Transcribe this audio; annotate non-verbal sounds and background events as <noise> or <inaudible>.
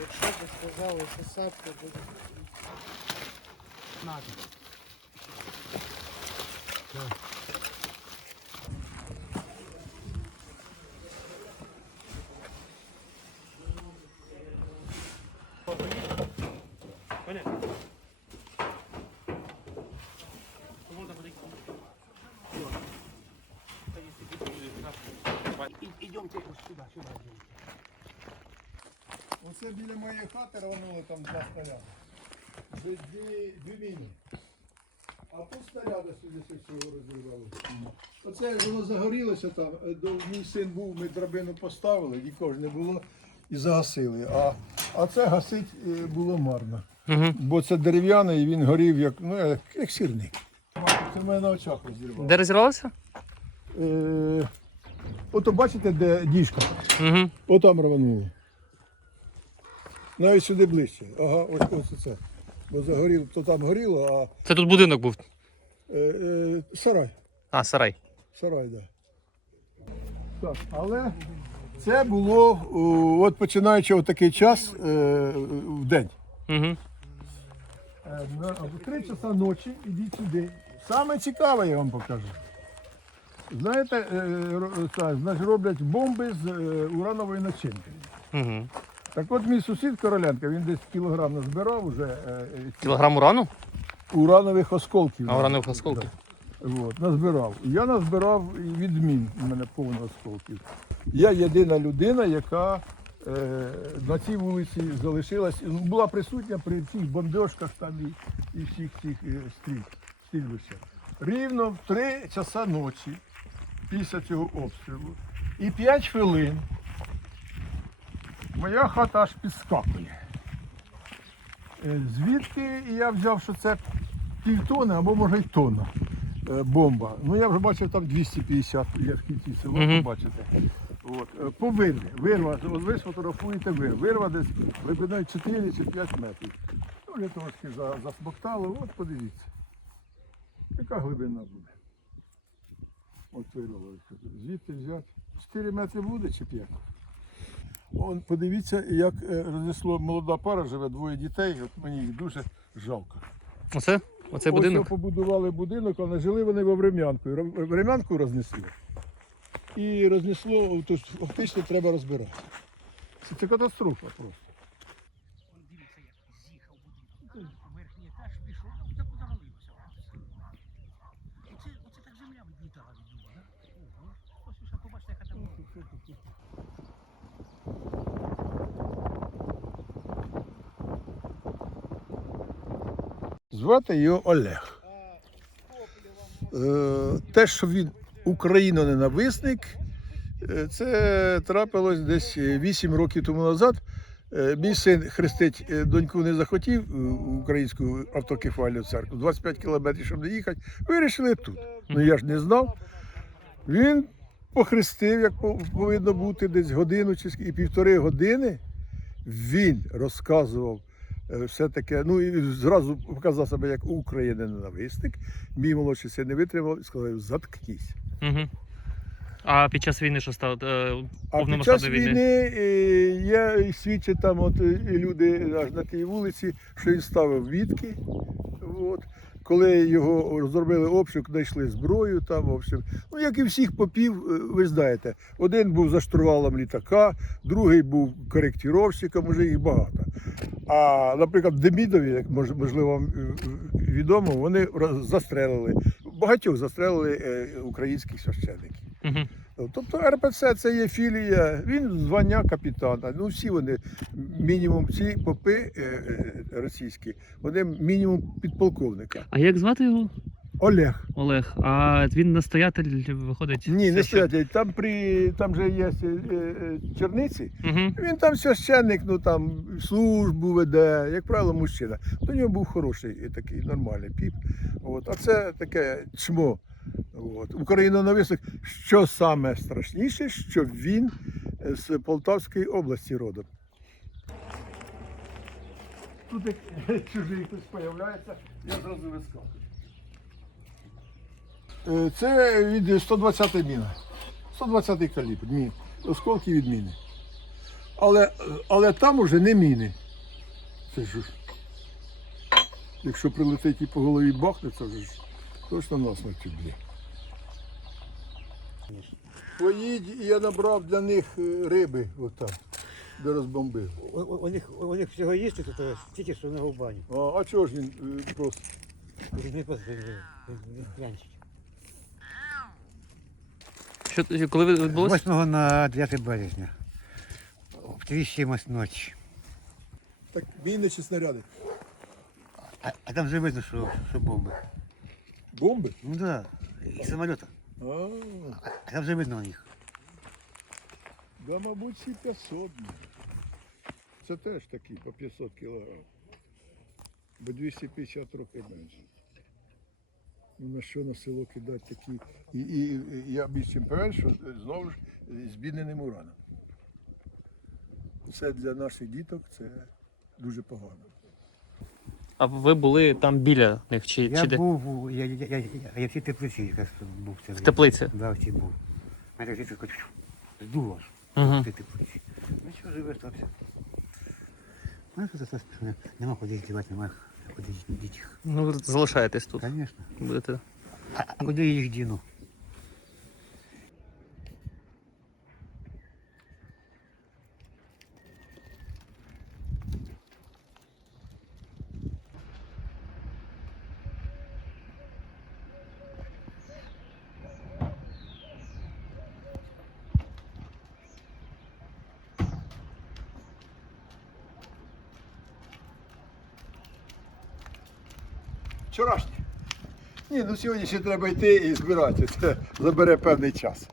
Якщо б сказали, що садка буде. Надо. Идемте сюда, сюда. Оце біля моєї хати рвануло там два снаряди. Дві, дві, дві міни. А тут снаряди сюди з цього розірвало. Оце воно загорілося там. е, Мій син був, ми драбину поставили, нікого ж не було і загасили. А, а це гасить е, було марно. Бо це дерев'яний і він горів як, ну, як, як сірник. Це в мене на очах розірвало. Де розірвалося? Е, ото бачите, де діжка? Угу. Отам рвануло. Навіть сюди ближче. Ага, ось ось це. Бо загоріло, то там горіло, а Це тут будинок був. е, е, сарай. А, сарай. Сарай, так. Да. Так, але це було о, от починаючи от такий час е, в день. Угу. Е, на- В три часа ночі ідіть сюди. Саме цікаве я вам покажу. Знаєте, е, значить, роблять бомби з е, уранової начинки. Угу. Так от мій сусід Короленко, він десь кілограм назбирав уже е, Кілограм урану? уранових осколків. А уранових осколків. От, назбирав. Я назбирав відмін, у мене повно осколків. Я єдина людина, яка е, на цій вулиці залишилась, ну, була присутня при всіх бомбьошках там і, і всіх цих стріль, стрільбищах. Рівно в 3 часа ночі після цього обстрілу і 5 хвилин моя хата аж підскакує. Е, Звідки я взяв, що це півтони або може й тонна е, бомба. Ну я вже бачив там 250, я в кінці село, Мгм. побачите. От. е, По вирві. Вирва, от ви сфотографуєте вир. Вирва десь глибиною 4 чи 5 метрів. Ну, вже трошки засмоктало, от подивіться. Яка глибина буде? От. Звідти взяти. 4 метри буде чи 5? Он, подивіться, як е, рознесло молода пара, живе двоє дітей, от мені їх дуже жалко. Оце? Оцей Ось будинок? побудували будинок, але жили вони во Врем'янку. Врем'янку рознесли. І рознесло, то фактично треба розбирати. Це, це катастрофа просто. Он дивіться, як з'їхав будинок. Верхній етаж пішов, ну так заваливося. Оце, оце так земля відлітала від нього, да? Ого. Ось ви ще побачите, яка там. Звати його Олег. Е, Те, що він україноненависник, е, це трапилось десь 8 років тому назад. Е, Мій син хрестить е, доньку не захотів е, українську автокефальну церкву, 25 кілометрів, щоб не їхати. Вирішили тут. Ну я ж не знав. Він похрестив, як повинно бути, десь годину чи і півтори години. Він розказував е, все таке, ну і зразу показав себе як україноненависник. Мій молодший син не витримав і сказав, заткнись. Угу. А під час війни що стало? Е, А під час війни? війни е, свідчать там от е, і люди аж на тій вулиці, що він ставив відки. От. Коли його розробили обшук, знайшли зброю там, в общем. Ну, як і всіх попів, е, ви знаєте, один був за штурвалом літака, другий був коректіровщиком, вже їх багато. А, наприклад, Демідові, як можливо вам відомо, вони застрелили, багатьох застрелили е, українських священників. Угу. Тобто РПЦ це є філія, він звання капітана. Ну всі вони мінімум ці попи е, е, російські, вони мінімум підполковника. А як звати його? Олег. Олег. А він настоятель виходить? Ні, не стоять. Там при там же є е, е, черниці. Мгм. Він там священник, ну там службу веде, як правило, мужчина. До нього був хороший і такий нормальний піп. От. А це таке чмо. От. Україноненависник, що саме страшніше, що він з Полтавської області родом. Тут як <laughs> чужий хтось з'являється, я зразу вискакую. Е, Це від 120 міна. 120 калібр. Ні. Осколки від міни. Але, але там уже не міни. Це ж. Якщо прилетить і по голові бахне, це ж точно нас не б'є. Поїдь, і я набрав для них е, риби отам, де розбомбив. У, у, у них, у них всього є то тільки що на губані. А, а чого ж він е, просто? Він не просто він, він, він клянчить. Що, коли відбулося? 8 на 9 березня. В 3-7 ночі. Так міни чи снаряди? А, а там вже видно, що, що бомби. Бомби? Ну так, да, і самоліта. А, А, а там вже видно у них. да, мабуть, всі 500. ну. Це теж такі по 500 кілограм. Бо 250 трохи менше. Ну на що на село кидати такі. І, і, і я більш чим певен, що е, знову ж е, збідненим ураном. Це для наших діток це дуже погано. А ви були там біля них чи, Я чи де? був, я, я, я, я, я в цій теплиці якраз був. Це В теплиці? Да, в цій був. Мене звідси хоч здуло ж Угу. в цій теплиці. Ну що, живе, стався. Ну, що це не- нема куди здівати, нема куди їх. Ну, залишаєтесь тут. Звісно. Будете. А куди їх діну? Вчорашнє. Ні, ну сьогодні ще треба йти і збирати. Це забере певний час.